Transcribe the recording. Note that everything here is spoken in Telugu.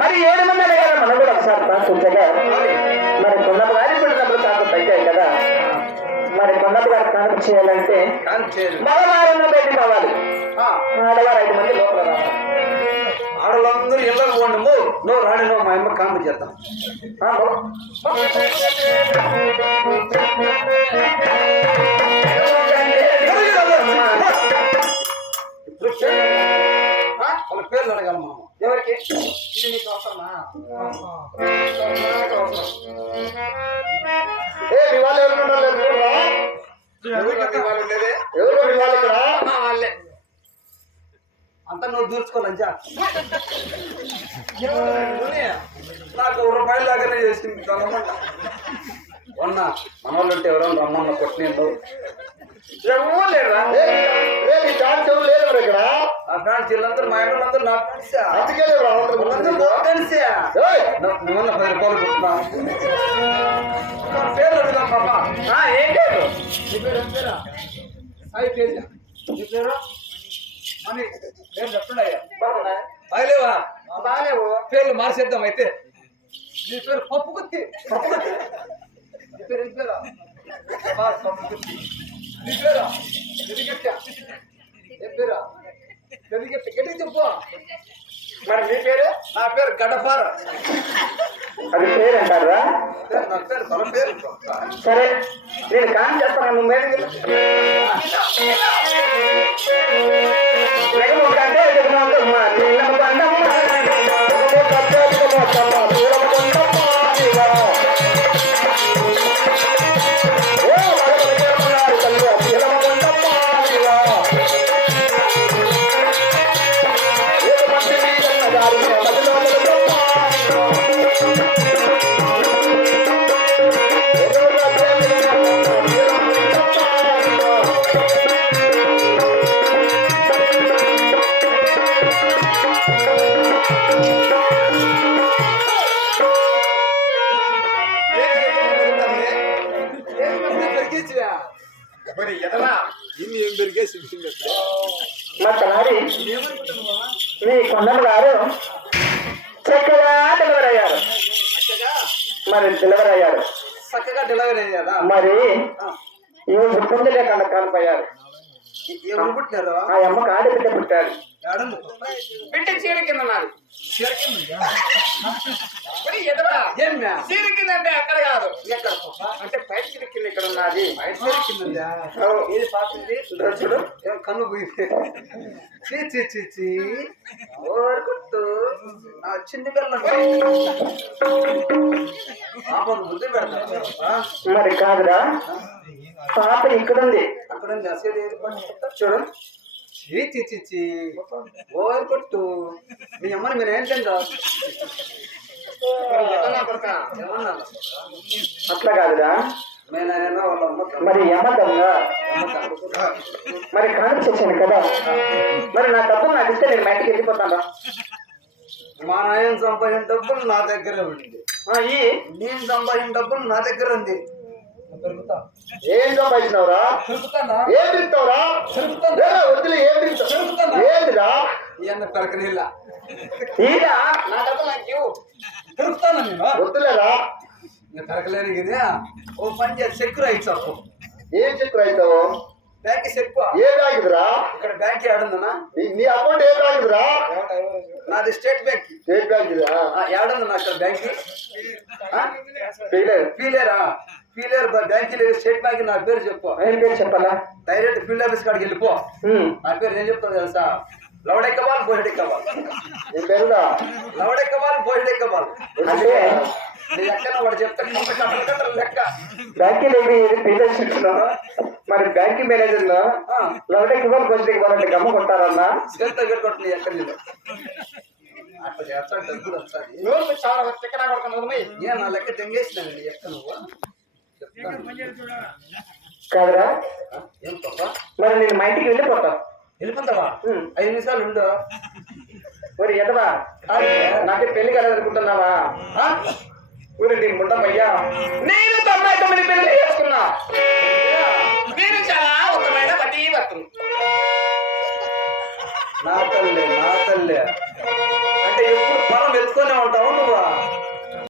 మరి 7 మంది అనే కదా మనం కూడా ఒకసారి చూచగా మరి కొండపు గారి పెట్టినప్పుడు కాకు తగ్గాయి కదా. మరి కొండపు గారి కానుక చేయాలంటే మగవారు బయట కావాలి, ఆడవారు 5 మంది లోపల రావాలి. ఆడవాళ్ళందరూ ఇళ్ళకు పోండము, నువ్వు రాని నువ్వు మా అమ్మ కాంపు చేద్దాం. వాళ్ళ పేర్లు అడగాలి మనం. ఎవరికి ఇది నీకు అవసరమా? మీ వాళ్ళు ఎవరు వాళ్ళే అంతా నువ్వు దూర్చుకోవాలంచా. నాకు ₹1 దగ్గరే చేసింది రమ్మన్న. మొన్న మన వాళ్ళు ఉంటే ఎవరో రమ్మన్న కొట్టిండు. ఎవరు లేరా? ఇక్కడ ఆ ఫ్రెండ్స్ వీళ్ళందరూ మా ఇంట్లో నాకు తెలిసా, అందుకే తెలిసా నువ్వు ₹10 కొట్టున్నా. పేర్లు అడుగుదాం పాప. ఏం పేరు? నీ పేరు ఏం పేరా? సాయి తేజ. నీ పేరు మనీ. పేర్లు చెప్తున్నాయ్యా? బాగలేవా? బాగాలేవు. పేర్లు మార్చేద్దాం అయితే. నీ పేరు పప్పు గుత్తి. నీ పేరు ఏం పేరా? పప్పు గుత్తి. నీ పేరా? ఎదిగట్ట. ఏం పేరా? ఎదిగట్ట. గట్టి చెప్పు. మరి మీ పేరు? నా పేరు గడపార. అది పేరు అంటారా? నా పేరు తన పేరు. సరే నేను కాన్ చేస్తాను. నువ్వు మేడం మీ కొండలు గారు చక్కగా డెలివరీ అయ్యారు. మరి డెలివరీ అయ్యారు, చక్కగా డెలివరీ అయ్యారా? మరి ఇవి పుంజ లేకుండా కాలిపోయారు. ఎవరు పుట్టినారు ఆ అమ్మకు ఆడబిడ్డ పుట్టాడు. ఏడుంది బిడ్డ చీర కింద నాది ఏమ్యా చీర కింద అంటే అక్కడ కాదు ఎక్కడ పాప అంటే పైన చీర కింద ఇక్కడ ఉన్నది కింద ఏది పాపింది చూడు ఏం కన్ను పోయింది చీ చీ చీ చీ ఓరు కొట్టు నా చిన్న పిల్లలు పాపం ముందు పెడతా మరి కాదురా, పాప ఇక్కడుంది. అక్కడ అసలు ఏది పట్టుకుంటా చూడు చీ చీ చీ చీ ఓరు కొట్టు మీ అమ్మని మీరు ఏం తిందా ఏమన్నా అట్లా కాదురా, మేనైనా వాళ్ళ అమ్మ మరి యమదంగా మరి కాదు చేశాను కదా, మరి నా డబ్బులు నాకు ఇస్తే నేను బయటకు వెళ్ళిపోతాను. మా నాయన సంపాదించిన డబ్బులు నా దగ్గర ఉంది ఈ నేను సంపాదించిన డబ్బులు నా దగ్గర ఉంది పెరుగుతా ఏం సంపాదించినవురా? పెరుగుతానా ఏం తింటావురా? వద్దులే, ఏం తింటావు? ఏంటిరా ఇవన్న పెరకనిల్ల ఈరా? నా డబ్బు నాకు ఇవ్వు. పెరుగుతానా నేను వద్దులేరా. నేను పెరగలేను కదా ఓ పని చేసి సెక్యూర్ అయ్యి చెప్పు ఏం చెక్కు అవుతావు? బ్యాంక్ సెక్కు ఏ బ్యాంకురా? ఇక్కడ బ్యాంక్ ఏడుందనా నీ అకౌంట్ ఏ బ్యాంకురా? నాది స్టేట్ బ్యాంక్ స్టేట్ బ్యాంకురా? ఏడుందన్నా అక్కడ బ్యాంక్ ఫీలర్. పీలేరా పీలేరు బ్యాంక్ లేదు స్టేట్ బ్యాంక్ నా పేరు చెప్పు ఏం పేరు చెప్పాలా? డైరెక్ట్ ఫీల్డ్ ఆఫీస్ కాడికి వెళ్ళిపో నా పేరు ఏం చెప్తాను తెలుసా లవడెక్కబాల్ బోయిడెక్కబాల్ నీ పేరుదా? లవడెక్కబాల్ బోయిడెక్కబాల్ అంటే నీ ఎక్కడ వాడు చెప్తా కట్టలు లెక్క బ్యాంకింగ్ ఫీలర్ చెప్తున్నా, మరి బ్యాంకింగ్ మేనేజర్ లవడెక్కి వాళ్ళు కొంచెం వాళ్ళంటే గమ్మ కొట్టారన్నా. చేత పెట్టుకుంటుంది ఎక్కడ నేను అట్లా చేస్తాడు డబ్బులు వస్తాయి నోరు చాలా చిక్కన కొడుకున్నది ఏ నా లెక్క తెంగేసినానండి ఎక్క నువ్వు చెప్తాను కాదురా, ఏం పాప మరి నేను మా ఇంటికి వెళ్ళిపోతా. వెళ్ళిపోతావా 5 నిమిషాలు ఉండు మరి ఎదవా, నాకే పెళ్లి కలదనుకుంటున్నావా? ఊరి నేను ఉండమయ్యా, నేను 99 పెళ్లి చేసుకున్నా. నేను చాలా ఉత్తమైన పతి వర్తం నా తల్లి